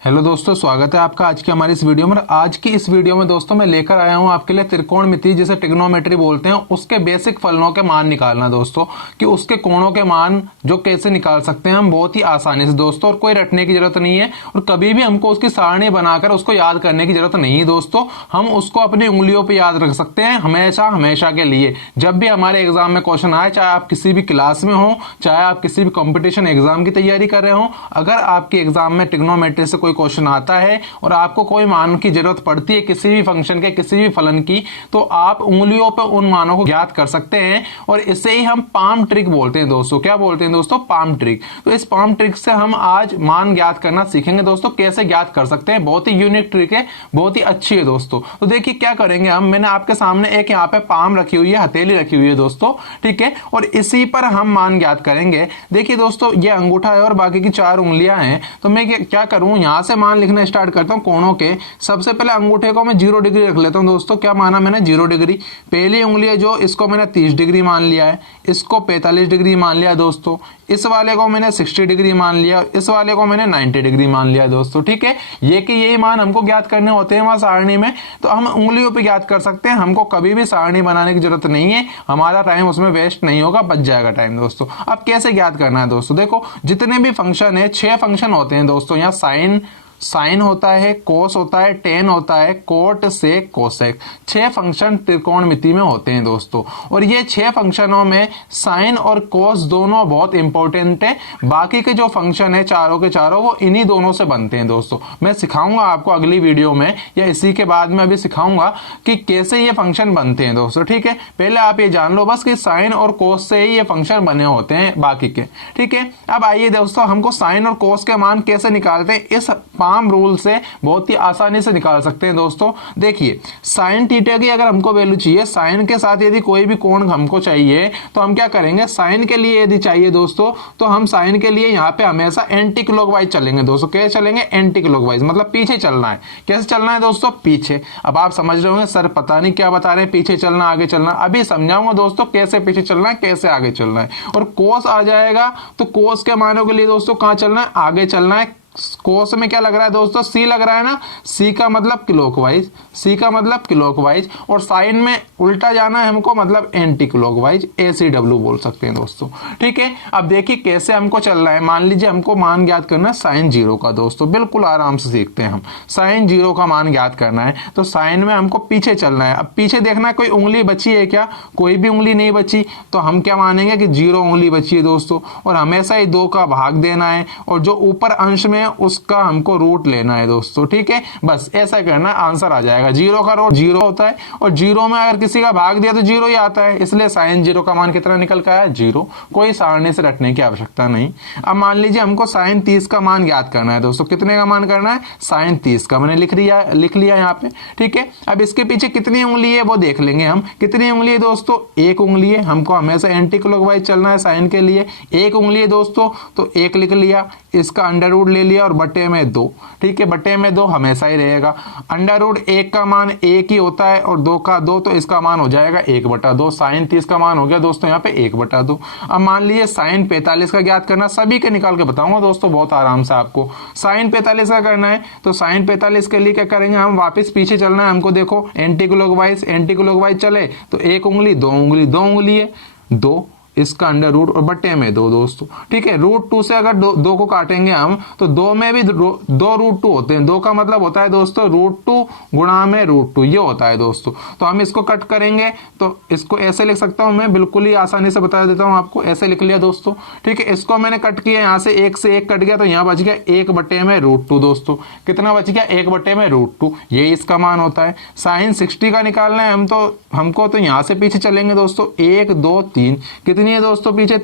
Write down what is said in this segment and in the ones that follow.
Hello दोस्तों, स्वागत है आपका आज की हमारी इस वीडियो में। आज की इस वीडियो में दोस्तों मैं लेकर आया हूं आपके लिए त्रिकोणमिति, जिसे ट्रिग्नोमेट्री बोलते हैं, उसके बेसिक फलनों के मान निकालना दोस्तों, कि उसके कोणों के मान जो कैसे निकाल सकते हैं हम बहुत ही आसानी से दोस्तों, और कोई रटने की जरूरत नहीं है और कभी भी हमको उसकी सारणी बनाकर उसको याद करने की जरूरत नहीं है दोस्तों। हम उसको अपनी उंगलियों पर याद रख सकते हैं हमेशा हमेशा के लिए। जब भी हमारे एग्जाम में क्वेश्चन आए, चाहे आप किसी भी क्लास में हो, चाहे आप किसी भी कॉम्पिटिशन एग्जाम की तैयारी कर रहे हो, अगर आपके एग्जाम में ट्रिग्नोमेट्री से क्वेश्चन आता है और आपको कोई मान की जरूरत पड़ती है किसी भी फंक्शन के, किसी भी फलन की, तो आप उंगलियों पर उन मानों को ज्ञात कर सकते हैं। और इसे ही हम पाम ट्रिक बोलते हैं दोस्तों। क्या बोलते हैं दोस्तों? Palm trick. तो इस पाम ट्रिक से हम आज मान ज्ञात करना सीखेंगे दोस्तों, कैसे ज्ञात कर सकते हैं। बहुत ही यूनिक ट्रिक है, बहुत ही अच्छी है दोस्तों। तो देखिए क्या करेंगे हम, मैंने आपके सामने एक यहाँ पे पाम रखी हुई है, हथेली रखी हुई है दोस्तों, ठीक है, और इसी पर हम मान ज्ञात करेंगे। देखिए दोस्तों, ये अंगूठा है और बाकी की 4 उंगलियां हैं। तो मैं क्या करूं, यहां से मान लिखना स्टार्ट करता हूं कोणों के। सबसे पहले अंगूठे को मैं 0 डिग्री रख लेता हूं दोस्तों। क्या माना मैंने? 0 डिग्री। पहली उंगली है जो, इसको मैंने 30 डिग्री मान लिया है, इसको 45 डिग्री मान लिया दोस्तों, इस वाले को मैंने 60 डिग्री मान लिया, इस वाले को मैंने 90 डिग्री मान लिया दोस्तों, ठीक है। ये कि यही मान हमको ज्ञात करने होते हैं वहां सारणी में, तो हम उंगलियों पे ज्ञात कर सकते हैं। हमको कभी भी सारणी बनाने की जरूरत नहीं है, हमारा टाइम उसमें वेस्ट नहीं होगा, बच जाएगा टाइम दोस्तों। अब कैसे ज्ञात करना है दोस्तों? देखो, जितने भी फंक्शन है, 6 फंक्शन होते हैं दोस्तों। यहाँ साइन होता है, कोस होता है, टेन होता है, कोट, सेक, कोसेक। 6 फंक्शन त्रिकोणमिति में होते हैं दोस्तों। और ये 6 फंक्शनों में साइन और कोस दोनों बहुत इंपॉर्टेंट है। बाकी के जो फंक्शन है चारों के चारों, वो इन्हीं दोनों से बनते हैं दोस्तों। मैं सिखाऊंगा आपको अगली वीडियो में, या इसी के बाद में अभी सिखाऊंगा कि कैसे ये फंक्शन बनते हैं दोस्तों, ठीक है। पहले आप ये जान लो बस कि साइन और कोस से ही ये फंक्शन बने होते हैं बाकी के, ठीक है। अब आइए दोस्तों, हमको साइन और कोस के मान कैसे निकालते हैं, इस पाम रूल से बहुत ही आसानी से निकाल सकते हैं दोस्तों। देखिए, साइन थीटा की अगर हमको वैल्यू चाहिए, साइन के साथ यदि कोई भी कोण हमको चाहिए, तो हम क्या करेंगे, साइन के लिए यदि चाहिए दोस्तों, तो हम साइन के लिए यहाँ पे हमेशा एंटी क्लॉकवाइज चलेंगे दोस्तों। कैसे चलेंगे? एंटी क्लॉकवाइज, मतलब पीछे चलना है। कैसे चलना है दोस्तों? पीछे। अब आप समझ रहे होंगे सर पता नहीं क्या बता रहे हैं, पीछे चलना आगे चलना। अभी समझाऊंगा दोस्तों कैसे पीछे चलना है, कैसे आगे चलना है। और कोस आ जाएगा, तो कोस के मानों के लिए दोस्तों कहां चलना है? आगे चलना है। कोस में क्या लग रहा है दोस्तों? सी लग रहा है ना। सी का मतलब क्लॉकवाइज, सी का मतलब क्लॉकवाइज। और साइन में उल्टा जाना है हमको, मतलब एंटी क्लॉकवाइज, ACW बोल सकते हैं दोस्तों, ठीक है। अब देखिए कैसे हमको चलना है। मान लीजिए हमको मान ज्ञात करना है साइन 0 का दोस्तों, बिल्कुल आराम से सीखते हैं हम। साइन 0 का मान ज्ञात करना है, तो साइन में हमको पीछे चलना है। अब पीछे देखना है कोई उंगली बची है क्या, कोई भी उंगली नहीं बची, तो हम क्या मानेंगे कि 0 उंगली बची है दोस्तों। और हमेशा ही 2 का भाग देना है, और जो ऊपर अंश में उसका हमको रूट लेना है दोस्तों, ठीक है। बस ऐसा करना, आंसर आ जाएगा। 0 का रूट 0 होता है, और 0 में अगर किसी का भाग दिया तो 0 ही आता है, इसलिए साइन 0 का मान कितना निकल का है? 0। कोई सारणी से रटने की आवश्यकता नहीं। अब मान लीजिए हमको साइन 30 का मान ज्ञात करना है दोस्तों। कितने का मान करना है? साइन 30 का। मैंने लिख लिया यहाँ पे, ठीक है। अब इसके पीछे कितनी उंगली है वो देख लेंगे हम। कितनी उंगली है दोस्तों? 1 उंगली है। हमको हमेशा एंटी क्लॉकवाइज चलना है साइन के लिए। 1 उंगली है दोस्तों, तो 1 लिख लिया, इसका अंडर रूट ले लिया, और बटे में 2, ठीक है। बटे में 2 हमेशा ही रहेगा। अंडर रूट 1 का मान 1 ही होता है, और 2 का 2, तो इसका मान हो जाएगा 1/2। साइन 30 का मान हो गया दोस्तों यहाँ पे 1/2। अब मान लीजिए साइन 45 का ज्ञात करना, सभी के निकाल के बताऊंगा दोस्तों बहुत आराम से आपको। साइन 45 का करना है, तो साइन 45 के लिए क्या करेंगे हम, वापस पीछे चलना है हमको। देखो एंटी क्लॉकवाइज चले, तो 1 उंगली, 2 उंगली, 2 उंगली है, 2, इसका अंडर रूट और बटे में 2 दोस्तों, ठीक है। रूट 2 से अगर 2 को काटेंगे हम, तो 2 में भी 2 रूट 2 होते हैं। 2 का मतलब होता है दोस्तों रूट 2 गुणा में रूट 2, ये होता है दोस्तों। तो हम इसको कट करेंगे, तो इसको ऐसे लिख सकता हूं मैं, बिल्कुल ही आसानी से बता देता हूं आपको। ऐसे लिख लिया दोस्तों, ठीक है। इसको मैंने कट किया, यहाँ से 1 से 1 कट गया, तो यहाँ बच गया 1 बटे में रूट 2 दोस्तों। कितना बच गया? 1 बटे में रूट 2, ये इसका मान होता है। साइन 60 का निकालना है हमको तो यहाँ से पीछे चलेंगे दोस्तों। 1 2 3, कितनी है दोस्तों पीछे?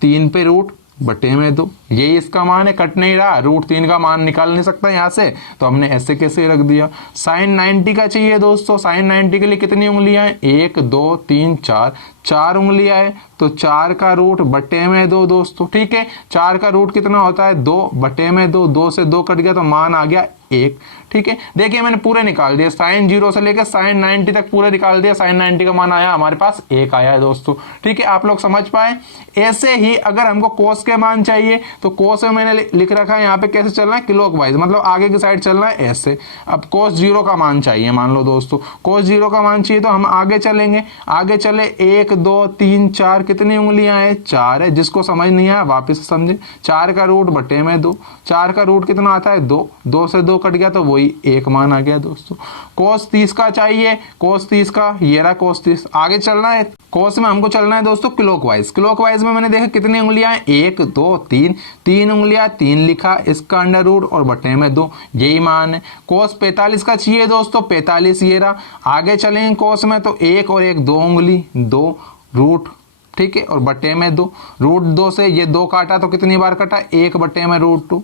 3 पे रूट बटे में 2, यही इसका मान है। कट नहीं रहा, रूट 3 का मान निकाल नहीं सकता यहाँ से, तो हमने ऐसे कैसे रख दिया। साइन 90 का चाहिए दोस्तों। साइन 90 के लिए कितनी उंगलियां हैं? 1 2 3 4, 4 उंगलियां है तो 4 का रूट बटे में 2 दोस्तों। ठीक है, 4 का रूट कितना होता है 2 बटे में 2, 2 से 2 कट गया तो मान आ गया 1। ठीक है, देखिए मैंने पूरे निकाल दिया, साइन 0 से लेकर साइन 90 तक पूरे निकाल दिया, साइन 90 का मान आया हमारे पास 1 आया है दोस्तों। ठीक है, आप लोग समझ पाए। ऐसे ही अगर हमको कोस के मान चाहिए तो कोस में मैंने लिख रखा है यहाँ पे कैसे चलना है, क्लॉकवाइज, मतलब आगे की साइड चलना है ऐसे। अब कोस 0 का मान चाहिए, मान लो दोस्तों कोस 0 का मान चाहिए तो हम आगे चलेंगे, आगे चले 1 2 3 4, कितनी उंगलियां हैं 4 है। जिसको समझ नहीं आया वापिस से समझे, 4 का रूट बटे में 2, 4 का रूट कितना आता है 2, 2 से 2 कट गया तो वही 1 मान आ गया दोस्तों। कोस 30 का चाहिए, कोस 30 का ये रहा कोस 30, आगे चलना है कोस में हमको चलना है दोस्तों क्लॉकवाइज। क्लॉकवाइज में मैंने देखा कितनी उंगलियां हैं 1 2 3, 3 उंगलियां 3 लिखा, इसका अंडर रूट और बटे में 2, यही मान है। कोस 45 का चाहिए दोस्तों, 45 ये रहा, आगे चलेंगे कोस में तो 1 और 1 2 उंगली 2 रूट, ठीक है, और बटे में 2, रूट 2 से ये 2 काटा तो कितनी बार कटा 1 बटे में रूट 2,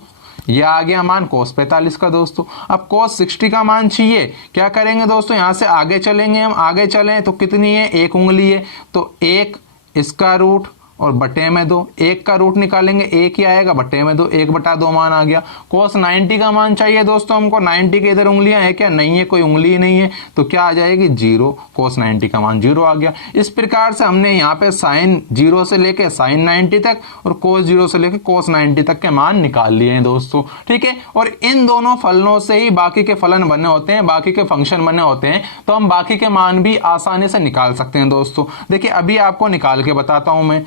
ये आ गया मान कोस 45 का दोस्तों। अब कोस 60 का मान चाहिए, क्या करेंगे दोस्तों यहां से आगे चलेंगे, हम आगे चलें तो कितनी है 1 उंगली है तो 1 इसका रूट और बटे में 2, 1 का रूट निकालेंगे 1 ही आएगा बटे में 2, 1 बटा 2 मान आ गया। कोस 90 का मान चाहिए दोस्तों हमको, 90 के इधर उंगलियां है क्या, नहीं है, कोई उंगली ही नहीं है तो क्या आ जाएगी 0, कोस 90 का मान 0 आ गया। इस प्रकार से हमने यहाँ पे साइन 0 से लेके साइन 90 तक और कोस 0 से लेके कोस 90 तक के मान निकाल लिए हैं दोस्तों। ठीक है, और इन दोनों फलनों से ही बाकी के फलन बने होते हैं, बाकी के फंक्शन बने होते हैं, तो हम बाकी के मान भी आसानी से निकाल सकते हैं दोस्तों। देखिए अभी आपको निकाल के बताता हूं मैं।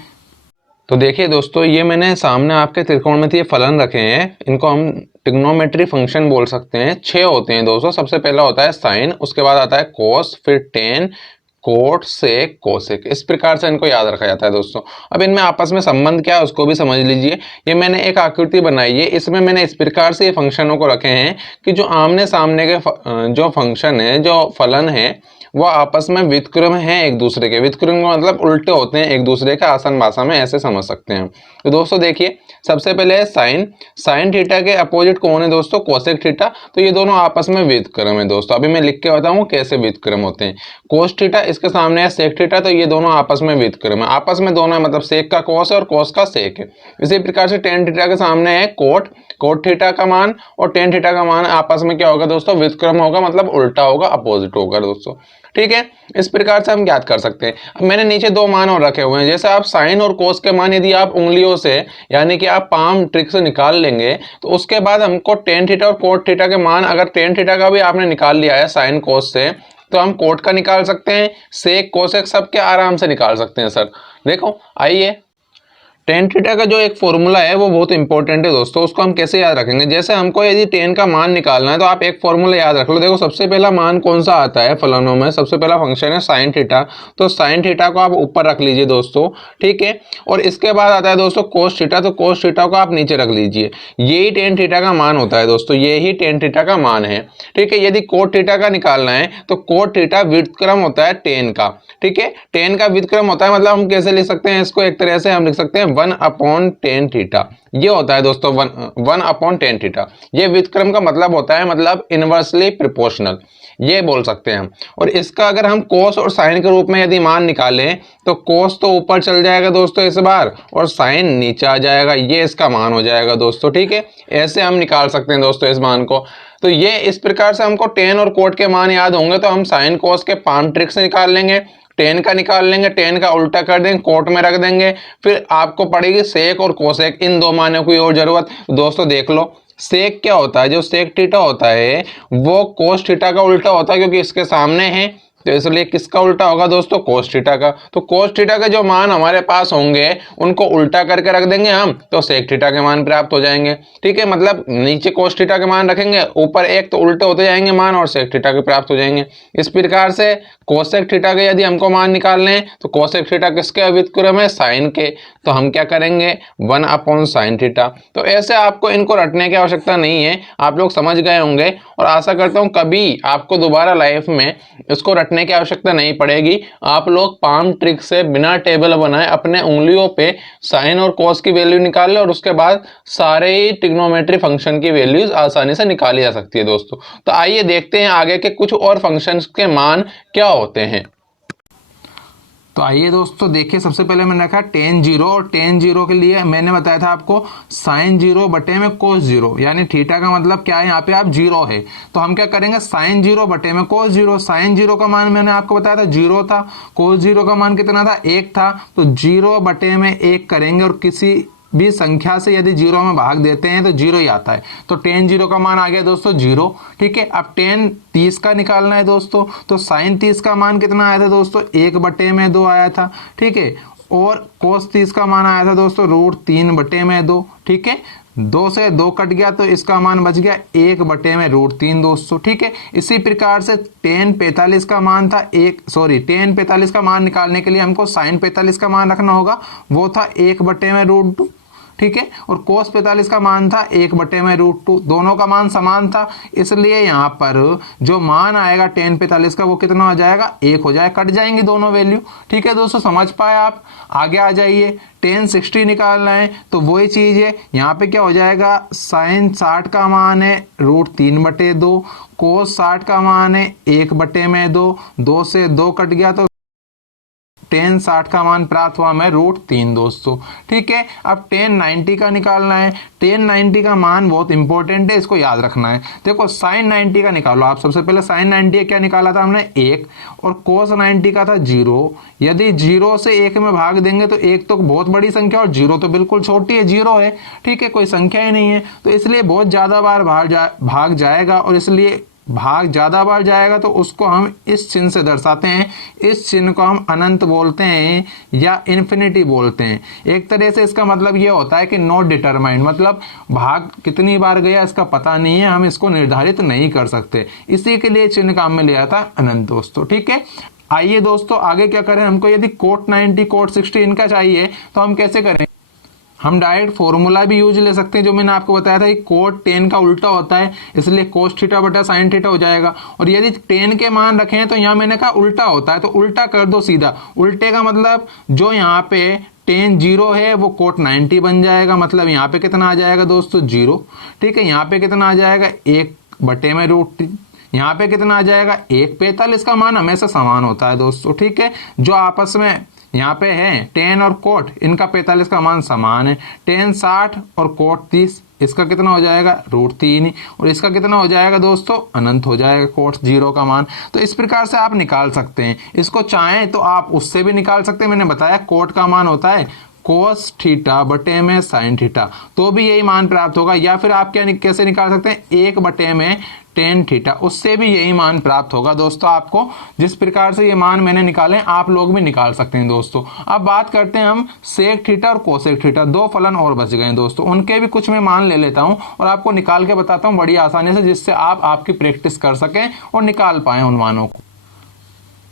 तो देखिए दोस्तों, ये मैंने सामने आपके त्रिकोणमितीय फलन रखे हैं, इनको हम ट्रिग्नोमेट्री फंक्शन बोल सकते हैं। 6 होते हैं दोस्तों। सबसे पहला होता है साइन, उसके बाद आता है कोस, फिर टेन, कोट, सेक, कोसेक, इस प्रकार से इनको याद रखा जाता है दोस्तों। अब इनमें आपस में संबंध क्या है उसको भी समझ लीजिए। ये मैंने एक आकृति बनाई है, इसमें मैंने इस प्रकार से ये फंक्शनों को रखे हैं कि जो आमने सामने के जो फंक्शन है, जो फलन है, वो आपस में व्युत्क्रम हैं एक दूसरे के। व्युत्क्रम का मतलब उल्टे होते हैं एक दूसरे के, आसान भाषा में ऐसे समझ सकते हैं। तो दोस्तों देखिए, सबसे पहले है साइन। साइन थीटा के अपोजिट कौन है दोस्तों, कोसेक थीटा। तो ये दोनों आपस में व्युत्क्रम है दोस्तों। अभी मैं लिख के बताऊं कैसे व्युत्क्रम होते हैं। कोस थीटा, इसके सामने है सेक थीटा, तो ये दोनों आपस में व्युत्क्रम है। आपस में दोनों है मतलब सेक का कोस है और कोस का सेक है। इसी प्रकार से टेन थीटा के सामने है कोट, कोट थीटा का मान और टेन थीटा का मान आपस में क्या होगा दोस्तों, व्युत्क्रम होगा, मतलब उल्टा होगा, अपोजिट होगा दोस्तों। ठीक है, इस प्रकार से हम ज्ञात कर सकते हैं। अब मैंने नीचे 2 मान और रखे हुए हैं। जैसे आप साइन और कोस के मान यदि आप उंगलियों से यानी कि आप पाम ट्रिक से निकाल लेंगे तो उसके बाद हमको टेन थीटा और कोट थीटा के मान, अगर टेन थीटा का भी आपने निकाल लिया है साइन कोस से, तो हम कोट का निकाल सकते हैं, सेक कोसेक सबके आराम से निकाल सकते हैं सर। देखो आइए, टेन थीटा का जो एक फॉर्मूला है वो बहुत इंपॉर्टेंट है दोस्तों। उसको हम कैसे याद रखेंगे, जैसे हमको यदि टेन का मान निकालना है तो आप एक फॉर्मूला याद रख लो। देखो सबसे पहला मान कौन सा आता है फलनों में, सबसे पहला फंक्शन है साइन थीटा, तो साइन थीटा को आप ऊपर रख लीजिए दोस्तों। ठीक है, और इसके बाद आता है दोस्तों कोस थीटा, तो कोस थीटा को आप नीचे रख लीजिए। यही टेन थीटा का मान होता है दोस्तों, यही टेन थीटा का मान है। ठीक है, यदि कोट थीटा का निकालना है तो कोट थीटा व्युत्क्रम होता है टेन का। ठीक है, टेन का व्युत्क्रम होता है, मतलब हम कैसे लिख सकते हैं इसको, एक तरह से हम लिख सकते हैं 1/10 थीटा। ये होता है दोस्तों 1/10 थीटा। ये व्युत्क्रम का मतलब होता है, मतलब इनवर्सली प्रोपोर्शनल, ये बोल सकते हैं हम। और इसका अगर हम कोस और साइन के रूप में यदि मान निकालें तो कोस तो ऊपर चल जाएगा दोस्तों इस बार, और साइन नीचे आ जाएगा, ये इसका मान हो जाएगा दोस्तों। ठीक है, ऐसे हम निकाल सकते हैं दोस्तों इस मान को। तो ये इस प्रकार से हमको टेन और कोट के मान याद होंगे तो हम साइन कोस के पाम ट्रिक से निकाल लेंगे। टेन का निकाल लेंगे, टेन का उल्टा कर देंगे, कोट में रख देंगे, फिर आपको पड़ेगी सेक और कोसेक, इन 2 मानों की और जरूरत। दोस्तों देख लो, सेक क्या होता है, जो सेक थीटा होता है वो कोस थीटा का उल्टा होता है, क्योंकि इसके सामने है, तो इसलिए किसका उल्टा होगा दोस्तों, कोस थीटा का। तो कोस थीटा के जो मान हमारे पास होंगे उनको उल्टा करके रख देंगे हम, तो सेक थीटा के मान प्राप्त हो जाएंगे। ठीक है, मतलब नीचे कोस थीटा के मान रखेंगे, ऊपर एक, तो उल्टे होते जाएंगे मान और सेक थीटा के प्राप्त हो जाएंगे। इस प्रकार से कोसेक थीटा के यदि हमको मान निकालने हैं तो कोसेक थीटा किसके व्युत्क्रम है, साइन के, तो हम क्या करेंगे 1/sin थीटा। तो ऐसे आपको इनको रटने की आवश्यकता नहीं है, आप लोग समझ गए होंगे, और आशा करता हूं कभी आपको दोबारा लाइफ में इसको रटने की आवश्यकता नहीं पड़ेगी। आप लोग पाम ट्रिक से बिना टेबल बनाए अपने उंगलियों पे साइन और कोस की वैल्यू निकाल ले, और उसके बाद सारे ही ट्रिग्नोमेट्री फंक्शन की वैल्यूज आसानी से निकाली जा सकती है दोस्तों। तो आइए देखते हैं आगे के कुछ और फंक्शंस के मान क्या होते हैं। तो आइए दोस्तों देखिए, सबसे पहले मैंने रखा टेन जीरो, और टेन जीरो के लिए मैंने बताया था आपको साइन जीरो बटे में कोस जीरो, यानी थीटा का मतलब क्या है, यहाँ पे आप जीरो है तो हम क्या करेंगे, साइन जीरो बटे में कोस जीरो। साइन जीरो का मान मैंने आपको बताया था जीरो था, कोस जीरो का मान कितना था, एक था, तो जीरो बटे में एक करेंगे और किसी भी संख्या से यदि जीरो में भाग देते हैं तो जीरो ही आता है। तो टेन जीरो का मान आ गया दोस्तों जीरो। ठीक है, अब टेन 30 का निकालना है दोस्तों, तो साइन 30 का मान कितना आया था दोस्तों, एक बटे में दो आया था। ठीक है, और कोस 30 का मान आया था दोस्तों √3/2। ठीक है, दो से दो कट गया तो इसका मान बच गया 1/√3 दोस्तों। ठीक है, इसी प्रकार से टेन 45 का मान था टेन 45 का मान निकालने के लिए हमको साइन 45 का मान रखना होगा, वो था 1/√2। ठीक है, और कोस 45 का मान था 1/√2, दोनों का मान समान था, इसलिए यहाँ पर जो मान आएगा टेन 45 का वो कितना हो जाएगा, 1 हो जाएगा, कट जाएंगे दोनों वैल्यू। ठीक है दोस्तों, समझ पाए आप। आगे आ जाइए, टेन 60 निकालना है तो वही चीज है, यहाँ पे क्या हो जाएगा, साइन 60 का मान है √3/2, कोस 60 का मान है 1/2, दो से दो कट गया तो टेन 60 का मान प्राप्त हुआ हमें √3 दोस्तों। ठीक है, अब टेन 90 का निकालना है। टेन 90 का मान बहुत इंपॉर्टेंट है, इसको याद रखना है। देखो साइन 90 का निकालो आप, सबसे पहले साइन 90 क्या निकाला था हमने, 1, और कोस 90 का था 0। यदि 0 से 1 में भाग देंगे तो 1 तो बहुत बड़ी संख्या और 0 तो बिल्कुल छोटी है, 0 है। ठीक है, कोई संख्या ही नहीं है, तो इसलिए बहुत ज्यादा बार भाग जाएगा, और इसलिए भाग ज्यादा बार जाएगा तो उसको हम इस चिन्ह से दर्शाते हैं। इस चिन्ह को हम अनंत बोलते हैं या इन्फिनिटी बोलते हैं। एक तरह से इसका मतलब ये होता है कि नॉट डिटरमाइंड, मतलब भाग कितनी बार गया इसका पता नहीं है, हम इसको निर्धारित नहीं कर सकते, इसी के लिए चिन्ह काम में लिया था अनंत दोस्तों। ठीक है, आइए दोस्तों आगे क्या करें, हमको यदि कोट 90 कोट 60 इनका चाहिए तो हम कैसे करें, हम डायरेक्ट फॉर्मूला भी यूज ले सकते हैं, जो मैंने आपको बताया था कि कोट 10 का उल्टा होता है, इसलिए कोस थीटा बटा साइन थीटा हो जाएगा। और यदि 10 के मान रखें तो यहाँ मैंने कहा उल्टा होता है, तो उल्टा कर दो सीधा। उल्टे का मतलब जो यहाँ पे टेन 0 है वो कोट 90 बन जाएगा, मतलब यहाँ पे कितना आ जाएगा दोस्तों 0। ठीक है, यहाँ पे कितना आ जाएगा 1/√3, यहाँ पे कितना आ जाएगा 1। 45 का मान हमेशा समान होता है दोस्तों। ठीक है, जो आपस में यहाँ पे है टेन और कोट, इनका 45 का मान समान है। टेन 60 और कोट 30, इसका कितना हो जाएगा √3, और इसका कितना हो जाएगा दोस्तों अनंत हो जाएगा कोट 0 का मान। तो इस प्रकार से आप निकाल सकते हैं, इसको चाहें तो आप उससे भी निकाल सकते हैं। मैंने बताया कोट का मान होता है कोस थीटा बटे में साइन थीटा, तो भी यही मान प्राप्त होगा। या फिर आप कैसे निकाल सकते हैं, 1/में टेन थीटा, उससे भी यही मान प्राप्त होगा दोस्तों। आपको जिस प्रकार से ये मान मैंने निकाले आप लोग भी निकाल सकते हैं दोस्तों। अब बात करते हैं हम सेक थीटा और कोसेक थीटा, दो फलन और बच गए दोस्तों, उनके भी कुछ मैं मान ले लेता हूं और आपको निकाल के बताता हूं बड़ी आसानी से, जिससे आप आपकी प्रैक्टिस कर सकें और निकाल पाए उन मानों को।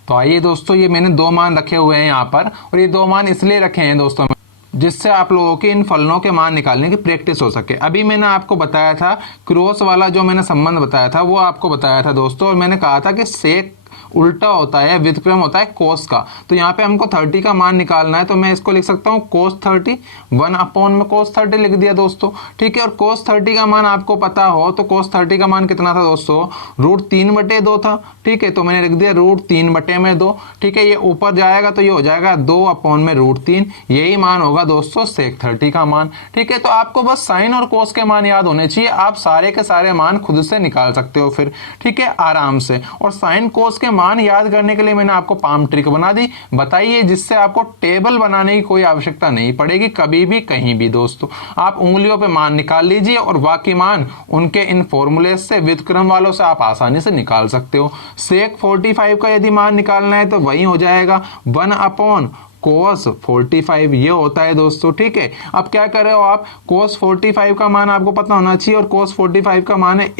तो आइए दोस्तों, ये मैंने दो मान रखे हुए हैं यहाँ पर, और ये दो मान इसलिए रखे हैं दोस्तों जिससे आप लोगों के इन फलनों के मान निकालने की प्रैक्टिस हो सके। अभी मैंने आपको बताया था क्रॉस वाला जो मैंने संबंध बताया था वो आपको बताया था दोस्तों, और मैंने कहा था कि सेक उल्टा होता है, व्युत्क्रम होता है कोस का। तो यहाँ पे हमको 30 का मान निकालना है, तो मैं इसको लिख सकता हूँ कोस 30, 1 में कोस 30 लिख दिया दोस्तों। ठीक है, और कोस 30 का मान आपको पता हो तो कोस 30 का मान कितना था दोस्तों, √3/2 था। ठीक है, तो मैंने लिख दिया √3/2। ठीक है, ये ऊपर जाएगा तो ये हो जाएगा 2/√3, यही मान होगा दोस्तों सेक 30 का मान। ठीक है, तो आपको बस साइन और कोस के मान याद होने चाहिए, आप सारे के सारे मान खुद से निकाल सकते हो फिर। ठीक है, आराम से। और साइन कोस के मान याद करने के लिए मैंने आपको पाम ट्रिक बना दी, बताइए, जिससे आपको टेबल बनाने की कोई आवश्यकता नहीं पड़ेगी कभी भी कहीं भी दोस्तों। आप उंगलियों पे मान निकाल लीजिए और बाकी मान उनके इन फॉर्मूले से व्युत्क्रम वालों से आप आसानी से निकाल सकते हो। सेक 45 का यदि मान निकालना है तो वही हो जाएगा 1/cos 45, ये होता है दोस्तों। ठीक है, अब क्या कर रहे हो आप, cos 45 का मान आपको पता होना चाहिए, और cos 45 का मान है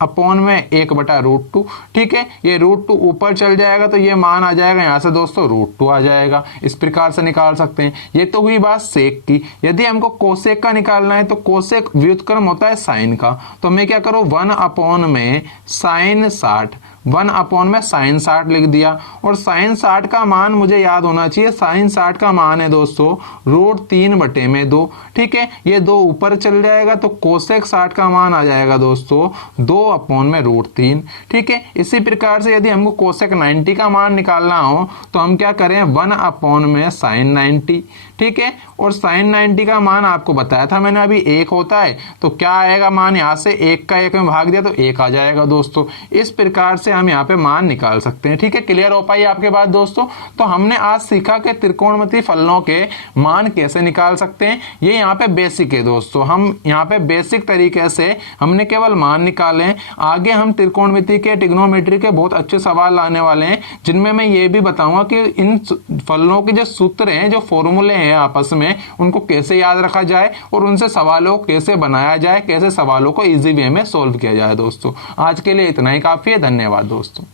1/√2। ठीक है, ये √2 ऊपर चल जाएगा तो ये मान आ जाएगा यहाँ से दोस्तों √2 आ जाएगा। इस प्रकार से निकाल सकते हैं। ये तो हुई बात सेक की। यदि हमको कोसेक का निकालना है तो कोसेक व्युत्क्रम होता है साइन का, तो मैं क्या करूँ 1 में साइन 60 1 अपॉन में साइन 60 लिख दिया, और साइन 60 का मान मुझे याद होना चाहिए, साइन 60 का मान है दोस्तों √3/2। ठीक है, ये 2 ऊपर चल जाएगा तो कोसेक 60 का मान आ जाएगा दोस्तों 2 अपॉन में √3। ठीक है, इसी प्रकार से यदि हमको कोसेक 90 का मान निकालना हो तो हम क्या करें, 1 अपॉन में साइन 90। ठीक है, और साइन 90 का मान आपको बताया था मैंने अभी 1 होता है, तो क्या आएगा मान, यहाँ से 1 का 1 में भाग दिया तो 1 आ जाएगा दोस्तों। इस प्रकार से हम यहाँ पे मान निकाल सकते हैं। ठीक है, क्लियर हो पाई आपके बात दोस्तों। तो हमने आज सीखा कि त्रिकोणमितीय फलनों के मान कैसे निकाल सकते हैं। ये यहाँ पे बेसिक है दोस्तों, हम यहाँ पे बेसिक तरीके से हमने केवल मान निकाले हैं। आगे हम त्रिकोणमिति के, ट्रिग्नोमेट्री के बहुत अच्छे सवाल लाने वाले हैं, जिनमें मैं ये भी बताऊंगा कि इन फलनों के जो सूत्र हैं, जो फॉर्मूले हैं आपस में, उनको कैसे याद रखा जाए और उनसे सवालों को कैसे बनाया जाए, कैसे सवालों को इजी वे में सोल्व किया जाए। दोस्तों आज के लिए इतना ही काफी है। धन्यवाद दोस्तों।